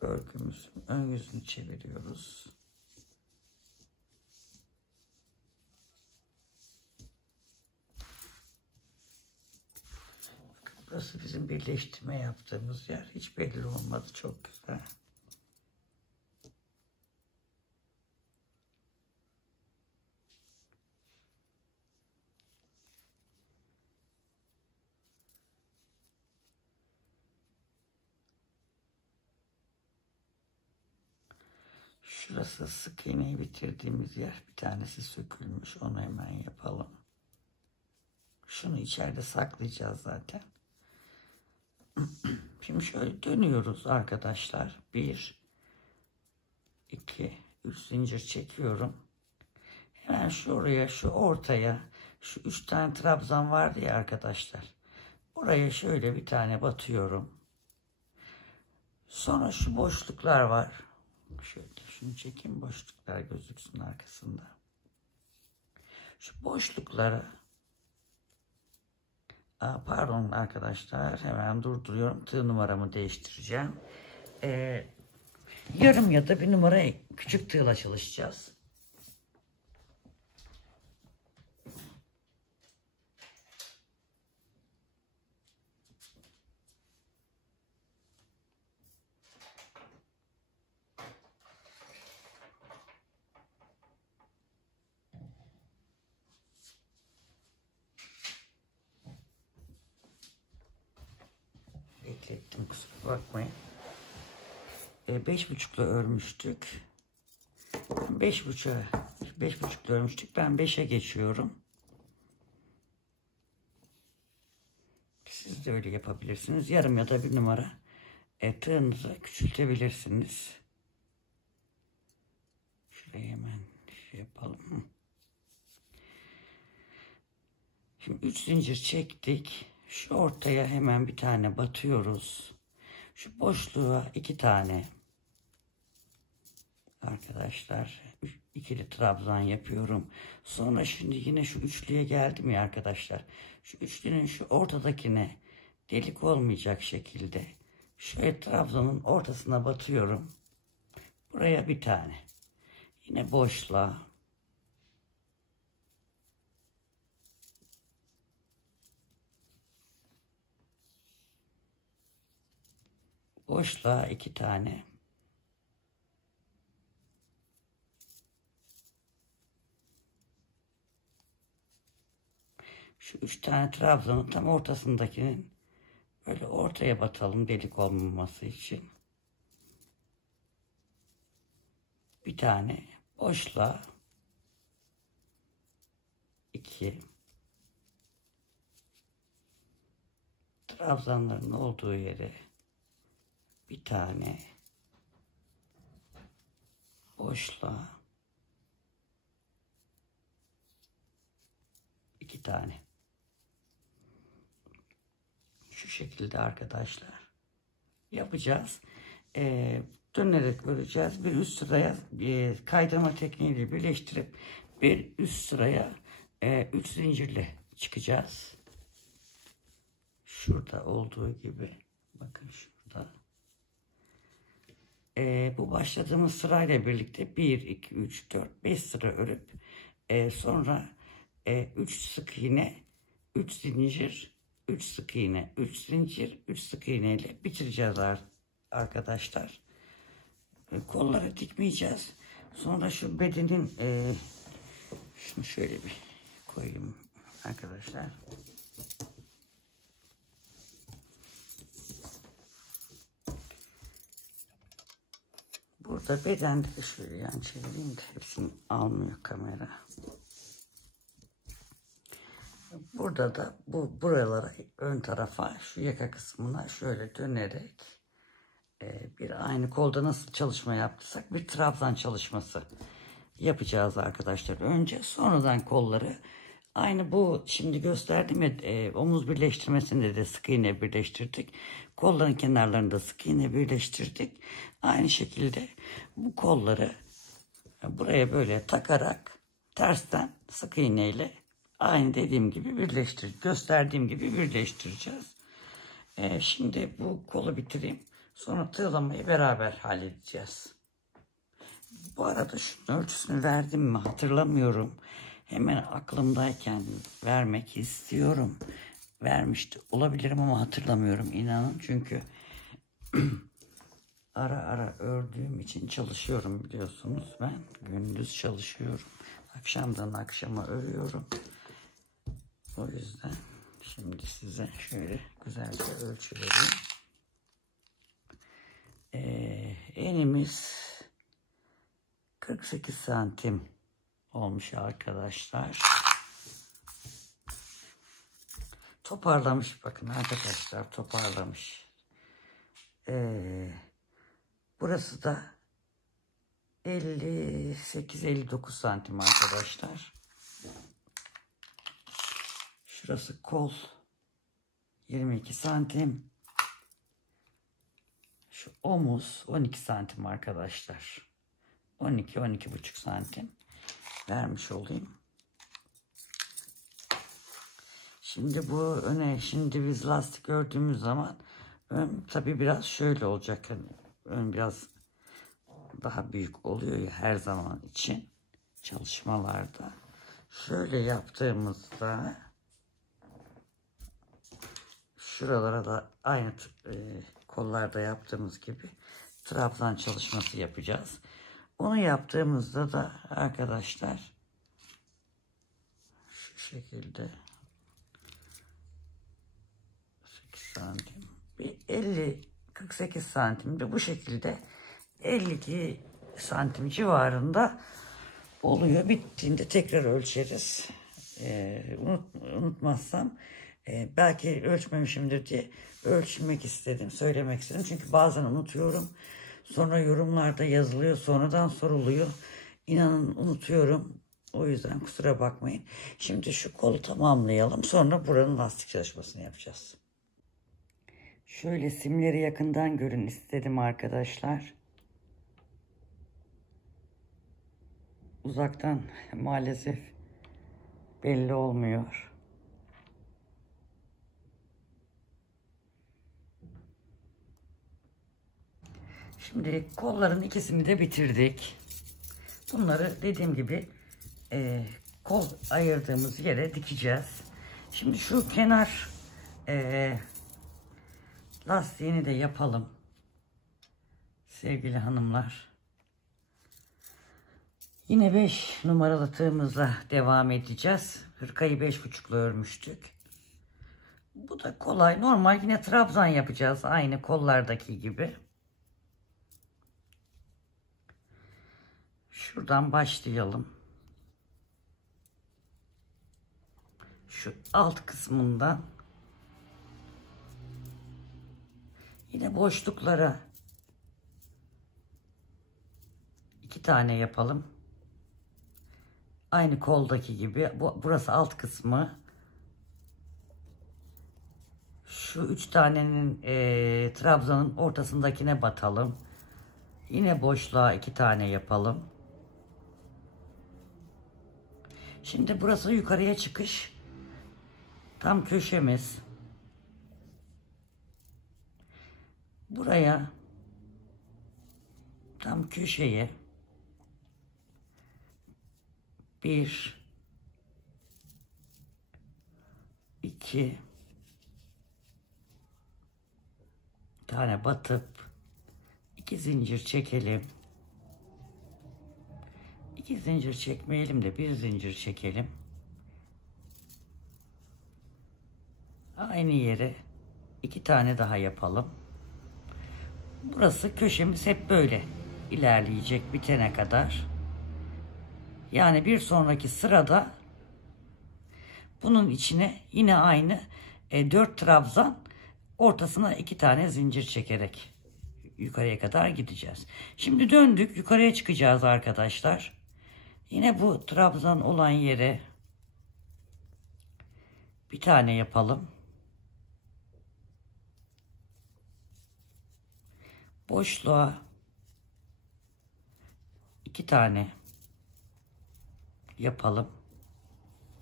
örgümüzün ön yüzünü çeviriyoruz. Burası bizim birleştirme yaptığımız yer. Hiç belli olmadı. Çok güzel. Şurası sık iğneyi bitirdiğimiz yer. Bir tanesi sökülmüş. Onu hemen yapalım. Şunu içeride saklayacağız zaten. Şimdi şöyle dönüyoruz arkadaşlar. 1, 2, 3 zincir çekiyorum. Hemen şuraya, şu ortaya, şu 3 tane trabzan vardı ya arkadaşlar. Buraya şöyle bir tane batıyorum. Sonra şu boşluklar var. Şöyle şunu çekeyim, boşluklar gözüksün arkasında. Şu boşluklara, pardon arkadaşlar, hemen durduruyorum. Tığ numaramı değiştireceğim. Yarım ya da bir numara küçük tığla çalışacağız. Beklettim, kusura bakmayın. 5,5'la örmüştük. 5,5'la örmüştük. Ben 5'e geçiyorum. Siz de öyle yapabilirsiniz. Yarım ya da bir numara tığınızı küçültebilirsiniz. Şuraya hemen şey yapalım. Şimdi 3 zincir çektik. Şu ortaya hemen bir tane batıyoruz. Şu boşluğa 2 tane arkadaşlar ikili trabzan yapıyorum. Sonra şimdi yine şu üçlüye geldim ya arkadaşlar. Şu üçlünün şu ortadakine delik olmayacak şekilde şöyle trabzanın ortasına batıyorum. Buraya bir tane. Yine boşluğa. Boşluğa 2 tane. Şu 3 tane trabzanın tam ortasındakinin böyle ortaya batalım delik olmaması için. Bir tane boşluğa 2 trabzanların olduğu yere bir tane boşluğa 2 tane. Şu şekilde arkadaşlar yapacağız. Dönerek öreceğiz. Bir üst sıraya kaydırma tekniğiyle birleştirip bir üst sıraya 3 zincirle çıkacağız. Şurada olduğu gibi. Bakın şurada. Bu başladığımız sırayla birlikte 1, 2, 3, 4, 5 sıra örüp sonra 3 sık iğne, 3 zincir, 3 sık iğne, 3 zincir, 3 sık iğne ile bitireceğiz arkadaşlar. Kolları dikmeyeceğiz. Sonra şu bedenin şunu şöyle bir koyayım arkadaşlar. Burada bedende de şöyle yan çevireyim de hepsini almıyor kamera. Burada da buralara, ön tarafa, şu yaka kısmına şöyle dönerek bir aynı kolda nasıl çalışma yaptıysak bir trabzan çalışması yapacağız arkadaşlar. Önce sonradan kolları aynı bu şimdi gösterdim ya, omuz birleştirmesinde de sık iğne birleştirdik. Kolların kenarlarında sık iğne birleştirdik. Aynı şekilde bu kolları buraya böyle takarak tersten sık iğneyle aynı dediğim gibi gösterdiğim gibi birleştireceğiz. Şimdi bu kolu bitireyim. Sonra tığlamayı beraber halledeceğiz. Bu arada şunun ölçüsünü verdim mi hatırlamıyorum. Hemen aklımdayken vermek istiyorum. Vermişti olabilirim ama hatırlamıyorum inanın. Çünkü ara ara ördüğüm için çalışıyorum biliyorsunuz. Ben gündüz çalışıyorum. Akşamdan akşama örüyorum. O yüzden şimdi size şöyle güzelce ölçü vereyim. Enimiz 48 santim olmuş arkadaşlar. Toparlamış bakın arkadaşlar, toparlamış. Burası da 58-59 santim arkadaşlar. Şurası kol 22 santim. Şu omuz 12 santim arkadaşlar. 12-12,5 santim vermiş olayım. Şimdi bu öne, şimdi biz lastik ördüğümüz zaman ön tabi biraz şöyle olacak. Yani ön biraz daha büyük oluyor ya her zaman için çalışmalarda. Şöyle yaptığımızda şuralara da aynı kollarda yaptığımız gibi trabzan çalışması yapacağız. Onu yaptığımızda da arkadaşlar şu şekilde 8 santim bir 50-48 santimde bu şekilde 52 santim civarında oluyor. Bittiğinde tekrar ölçeriz. Unutmazsam belki ölçmemişimdir diye ölçmek istedim, söylemek istedim. Çünkü bazen unutuyorum. Sonra yorumlarda yazılıyor, sonradan soruluyor. İnanın unutuyorum. O yüzden kusura bakmayın. Şimdi şu kolu tamamlayalım. Sonra buranın lastik çalışmasını yapacağız. Şöyle simleri yakından görün istedim arkadaşlar. Uzaktan maalesef belli olmuyor. Şimdi kolların ikisini de bitirdik. Bunları dediğim gibi kol ayırdığımız yere dikeceğiz. Şimdi şu kenar lastiğini de yapalım. Sevgili hanımlar. Yine 5 numaralı tığımızla devam edeceğiz. Hırkayı 5,5'la örmüştük. Bu da kolay. Normal yine trabzan yapacağız. Aynı kollardaki gibi. Şuradan başlayalım. Şu alt kısmından yine boşluklara 2 tane yapalım. Aynı koldaki gibi. Burası alt kısmı. Şu 3 tanenin trabzanın ortasındakine batalım. Yine boşluğa 2 tane yapalım. Şimdi burası yukarıya çıkış. Tam köşemiz. Buraya tam köşeye 1 2 tane batıp 2 zincir çekelim. 2 zincir çekmeyelim de 1 zincir çekelim. Aynı yere 2 tane daha yapalım. Burası köşemiz hep böyle ilerleyecek bitene kadar. Yani bir sonraki sırada bunun içine yine aynı 4 trabzan ortasına 2 tane zincir çekerek yukarıya kadar gideceğiz. Şimdi döndük, yukarıya çıkacağız arkadaşlar. Yine bu trabzan olan yere bir tane yapalım. Boşluğa 2 tane yapalım.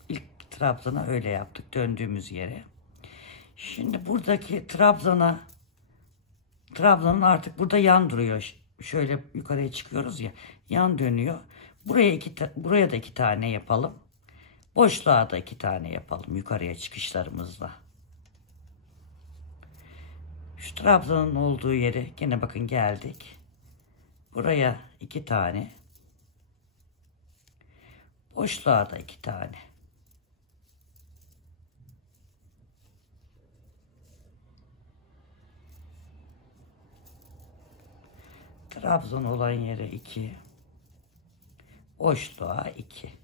İlk trabzana öyle yaptık, döndüğümüz yere. Şimdi buradaki trabzanın artık burada yan duruyor. Şöyle yukarıya çıkıyoruz ya, yan dönüyor. Buraya da 2 tane yapalım. Boşluğa da 2 tane yapalım yukarıya çıkışlarımızla. Şu trabzanın olduğu yere gene bakın geldik. Buraya 2 tane. Boşluğa da 2 tane. Trabzan olan yere 2. Boşluğa 2.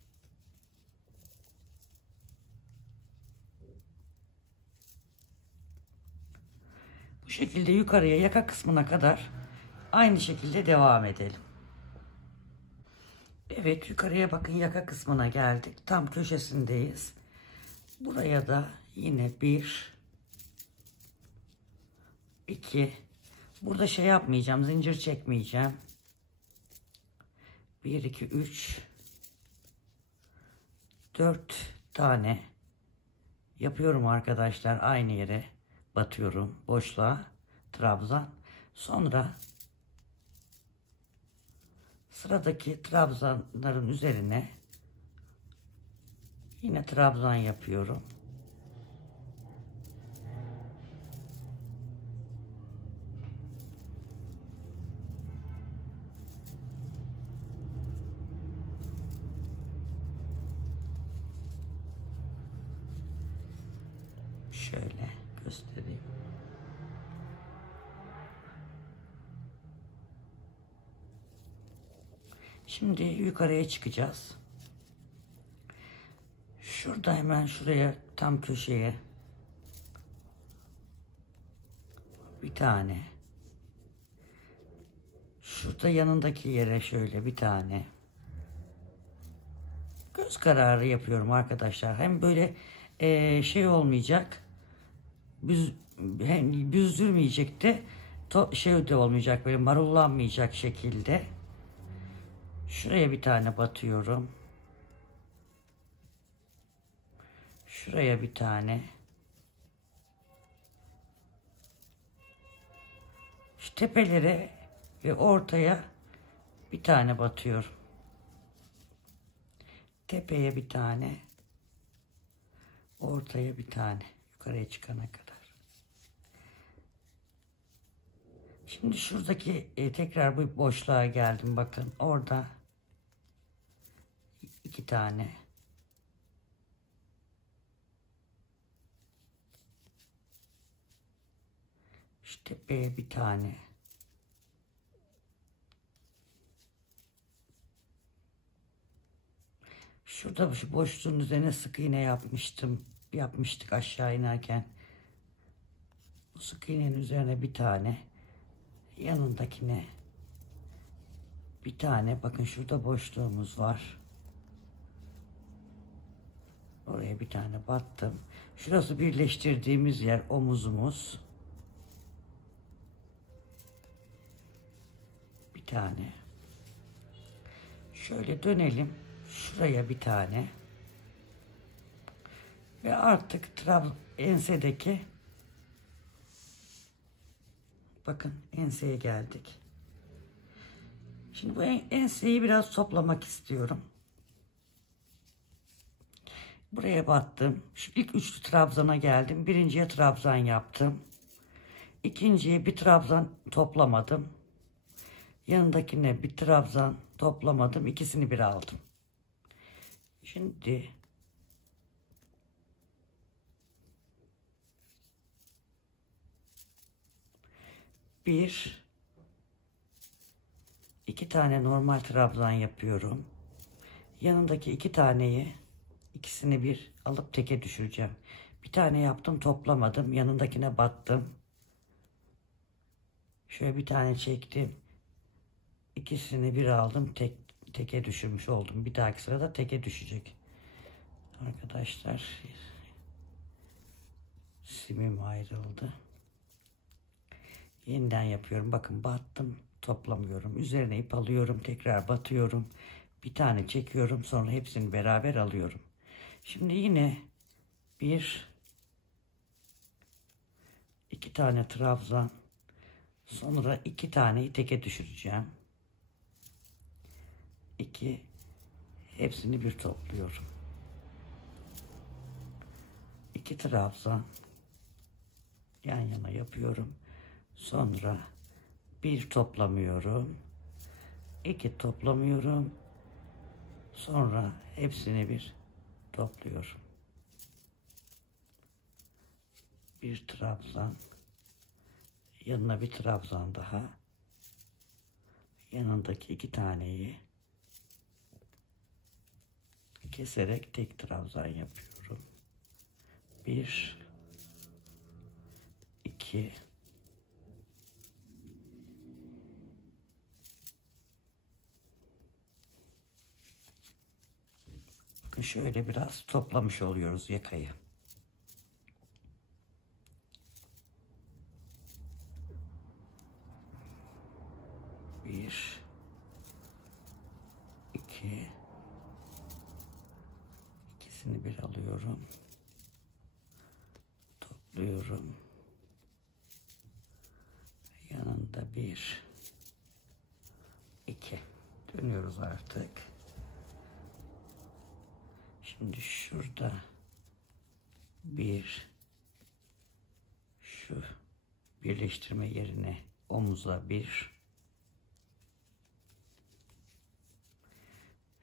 Bu şekilde yukarıya yaka kısmına kadar aynı şekilde devam edelim. Evet, yukarıya bakın, yaka kısmına geldik. Tam köşesindeyiz. Buraya da yine 1, 2. Burada şey yapmayacağım, zincir çekmeyeceğim. 1, 2, 3, 4 tane yapıyorum arkadaşlar. Aynı yere batıyorum, boşluğa, trabzan. Sonra sıradaki trabzanların üzerine yine trabzan yapıyorum. Şöyle göstereyim. Şimdi yukarıya çıkacağız. Şurada hemen şuraya, tam köşeye bir tane. Şurada yanındaki yere şöyle bir tane. Göz kararı yapıyorum arkadaşlar. Hem böyle şey olmayacak. Hem büzdürmeyecek de şey de olmayacak, böyle marullanmayacak şekilde. Şuraya bir tane batıyorum. Şuraya bir tane. Şu tepelere ve ortaya bir tane batıyorum. Tepeye bir tane. Ortaya bir tane. Yukarıya çıkana kadar. Şimdi şuradaki tekrar bu boşluğa geldim. Bakın orada 2 tane. Şu tepeye bir tane. Şurada şu boşluğun üzerine sık iğne yapmıştık aşağı inerken. Bu sık iğnenin üzerine bir tane. Yanındakine bir tane. Bakın şurada boşluğumuz var. Oraya bir tane battım. Şurası birleştirdiğimiz yer, omuzumuz. Bir tane. Şöyle dönelim. Şuraya bir tane. Ve artık ensedeki, bakın enseye geldik. Şimdi bu enseyi biraz toplamak istiyorum. Buraya battım. Şu ilk üçlü trabzana geldim. Birinciye trabzan yaptım. İkinciye bir trabzan toplamadım. Yanındakine bir trabzan toplamadım. İkisini bir aldım. Şimdi iki tane normal trabzan yapıyorum. Yanındaki 2 taneyi, ikisini bir alıp teke düşüreceğim. Bir tane yaptım, toplamadım. Yanındakine battım. Şöyle bir tane çektim. İkisini bir aldım. Teke düşürmüş oldum. Bir dahaki sırada teke düşecek. Arkadaşlar, simim ayrıldı. Yeniden yapıyorum. Bakın battım. Toplamıyorum. Üzerine ip alıyorum. Tekrar batıyorum. Bir tane çekiyorum. Sonra hepsini beraber alıyorum. Şimdi yine 2 tane trabzan. Sonra 2 taneyi teke düşüreceğim. 2. Hepsini bir topluyorum. 2 trabzan yan yana yapıyorum. Sonra 1 toplamıyorum. 2 toplamıyorum. Sonra hepsini bir topluyorum. 1 trabzan. Yanına bir trabzan daha. Yanındaki 2 taneyi keserek tek trabzan yapıyorum. 1, 2, 3, Bakın şöyle biraz toplamış oluyoruz yakayı. Bir, iki, ikisini bir alıyorum. Topluyorum. Yanında bir, iki. Dönüyoruz artık. Şimdi şurada bir, şu birleştirme yerine omuza bir,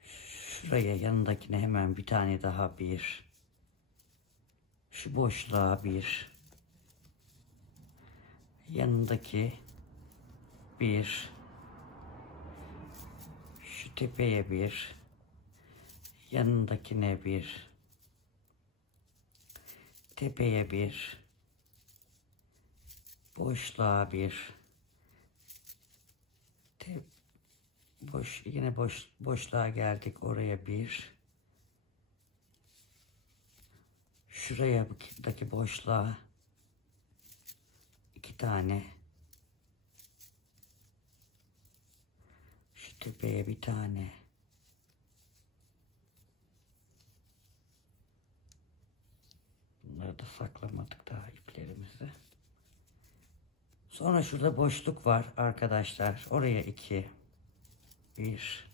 şuraya yanındakine hemen bir tane daha bir, şu boşluğa bir, yanındaki bir, şu tepeye bir, yanındakine bir, tepeye bir, boşluğa bir, yine boşluğa geldik, oraya bir, şuraya daki boşluğa iki tane, şu tepeye bir tane, bunları da saklamadık daha iplerimizi. Sonra şurada boşluk var arkadaşlar, oraya iki, bir,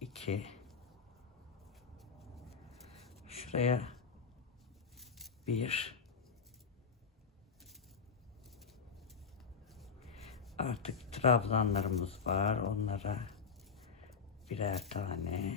iki, şuraya bir, artık trabzanlarımız var, onlara birer tane,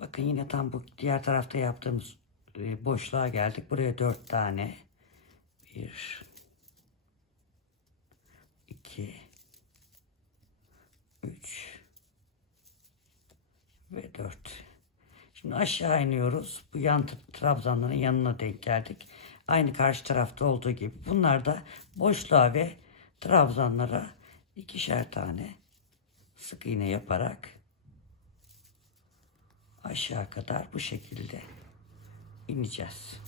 bakın yine tam bu diğer tarafta yaptığımız boşluğa geldik. Buraya 4 tane. 1, 2, 3 ve 4. Şimdi aşağı iniyoruz. Bu yan trabzanların yanına denk geldik. Aynı karşı tarafta olduğu gibi. Bunlar da boşluğa ve trabzanlara ikişer tane sık iğne yaparak aşağı kadar bu şekilde ineceğiz.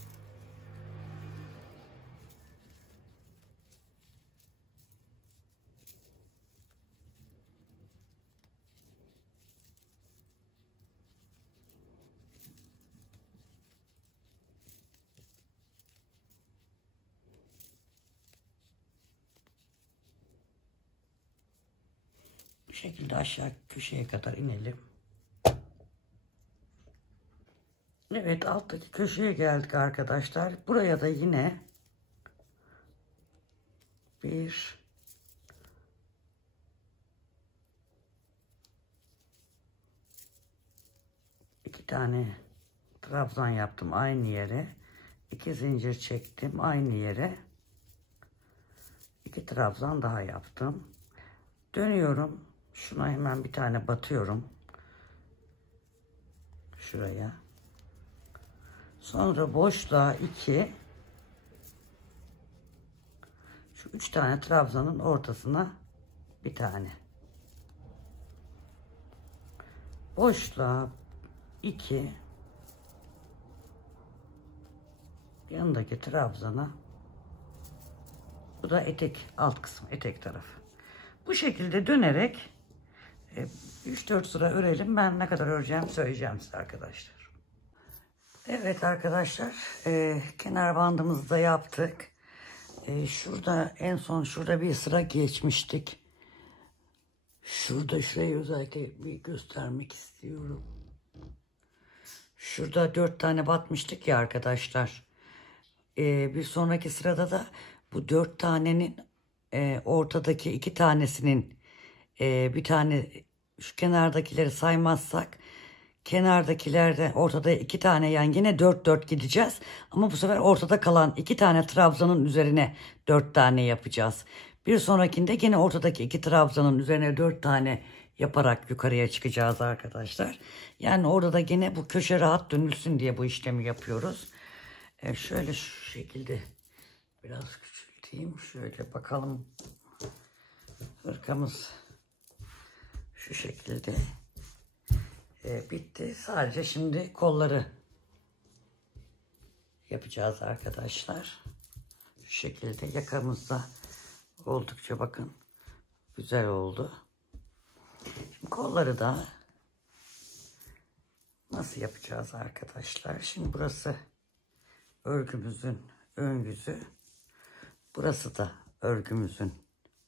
Bu şekilde aşağı köşeye kadar inelim. Evet, alttaki köşeye geldik arkadaşlar. Buraya da yine bir, iki tane trabzan yaptım aynı yere. 2 zincir çektim aynı yere. 2 trabzan daha yaptım. Dönüyorum. Şuna hemen bir tane batıyorum. Şuraya. Sonra boşluğa 2. Şu 3 tane trabzanın ortasına bir tane. Boşluğa 2. Yanındaki trabzana. Bu da etek, alt kısmı, etek tarafı. Bu şekilde dönerek 3-4 sıra örelim. Ben ne kadar öreceğim söyleyeceğim size arkadaşlar. Evet arkadaşlar, kenar bandımızı da yaptık. Şurada en son şurada bir sıra geçmiştik. Şurayı özellikle bir göstermek istiyorum. Şurada 4 tane batmıştık ya arkadaşlar. Bir sonraki sırada da bu 4 tanenin ortadaki 2 tanesinin bir tane, şu kenardakileri saymazsak kenardakilerde ortada 2 tane, yani yine 4-4 gideceğiz. Ama bu sefer ortada kalan 2 tane trabzanın üzerine 4 tane yapacağız. Bir sonrakinde yine ortadaki 2 trabzanın üzerine 4 tane yaparak yukarıya çıkacağız arkadaşlar. Yani orada da yine bu köşe rahat dönülsün diye bu işlemi yapıyoruz. Şöyle şu şekilde biraz küçülteyim. Şöyle bakalım. Hırkamız şu şekilde bitti. Sadece şimdi kolları yapacağız arkadaşlar. Şu şekilde yakamızda oldukça bakın güzel oldu. Şimdi kolları da nasıl yapacağız arkadaşlar? Şimdi burası örgümüzün ön yüzü. Burası da örgümüzün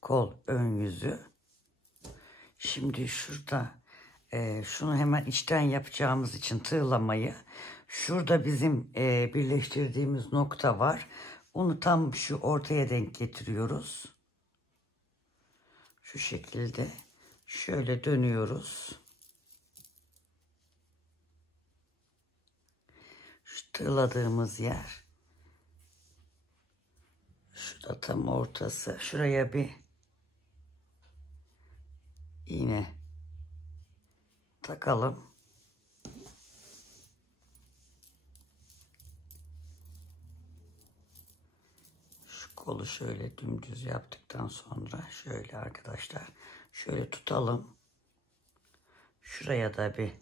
kol ön yüzü. Şimdi şurada şunu hemen içten yapacağımız için tığlamayı, şurada bizim birleştirdiğimiz nokta var. Onu tam şu ortaya denk getiriyoruz. Şu şekilde şöyle dönüyoruz. Şu tığladığımız yer. Şurada tam ortası. Şuraya bir iğne takalım. Şu kolu şöyle dümdüz yaptıktan sonra şöyle arkadaşlar şöyle tutalım. Şuraya da bir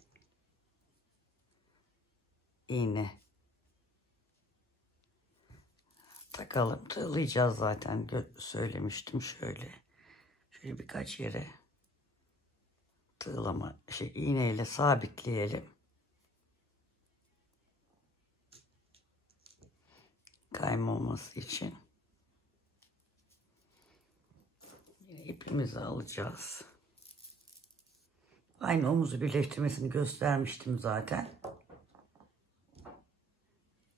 iğne takalım. Tığlayacağız zaten, söylemiştim. Şöyle birkaç yere tığlama iğneyle sabitleyelim. Kaymaması için. Yine ipimizi alacağız. Aynı omuzu birleştirmesini göstermiştim zaten.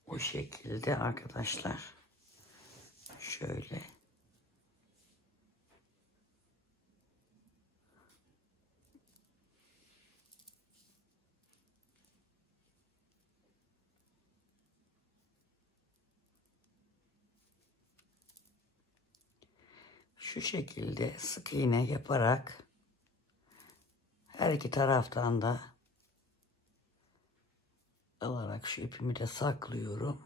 Bu şekilde arkadaşlar. Şöyle. Şu şekilde sık iğne yaparak her iki taraftan da alarak şu ipimi de saklıyorum.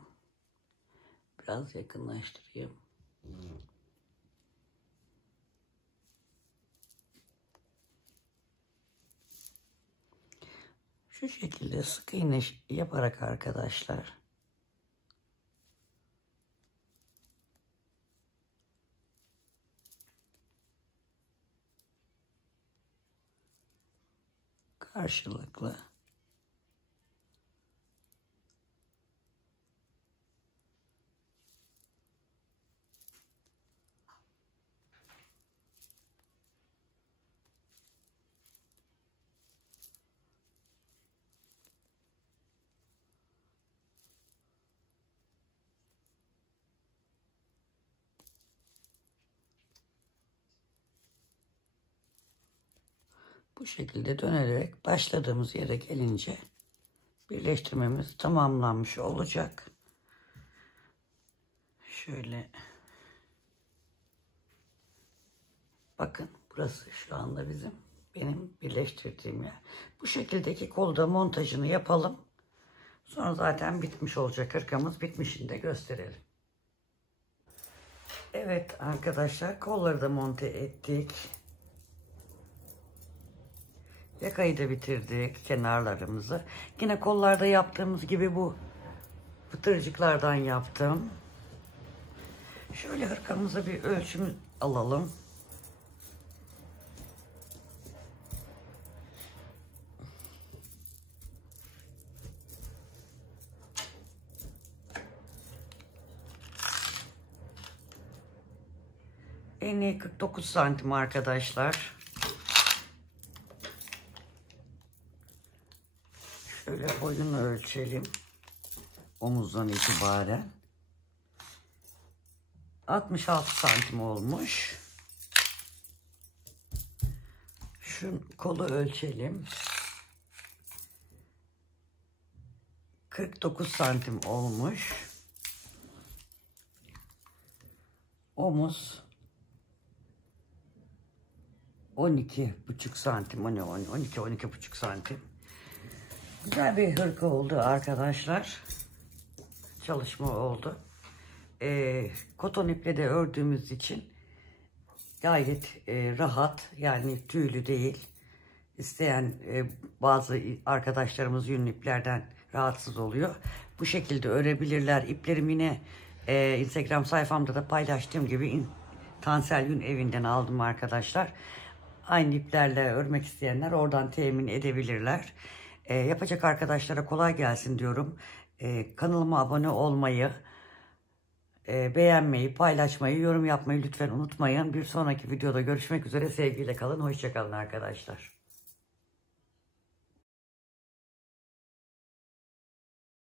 Biraz yakınlaştırayım. Şu şekilde sık iğne yaparak arkadaşlar karşılıklı bu şekilde dönerek başladığımız yere gelince birleştirmemiz tamamlanmış olacak. Şöyle bakın, burası şu anda benim birleştirdiğim yer. Bu şekildeki kolda montajını yapalım. Sonra zaten bitmiş olacak. Hırkamız bitmişini de gösterelim. Evet arkadaşlar, kolları da monte ettik. Yakayı da bitirdik, kenarlarımızı. Yine kollarda yaptığımız gibi bu pıtırcıklardan yaptım. Şöyle hırkamıza bir ölçümü alalım. Enliği 49 santim arkadaşlar. Şöyle boyunu ölçelim. Omuzdan itibaren. 66 santim olmuş. Şu kolu ölçelim. 49 santim olmuş. Omuz 12,5 santim, 12,5 santim. Güzel bir hırka oldu arkadaşlar. Çalışma oldu. Koton iple de ördüğümüz için gayet rahat, yani tüylü değil. İsteyen bazı arkadaşlarımız yün iplerden rahatsız oluyor. Bu şekilde örebilirler. İplerimi yine Instagram sayfamda da paylaştığım gibi Tansel Yün Evi'nden aldım arkadaşlar. Aynı iplerle örmek isteyenler oradan temin edebilirler. Yapacak arkadaşlara kolay gelsin diyorum. Kanalıma abone olmayı, beğenmeyi, paylaşmayı, yorum yapmayı lütfen unutmayın. Bir sonraki videoda görüşmek üzere. Sevgiyle kalın. Hoşça kalın arkadaşlar.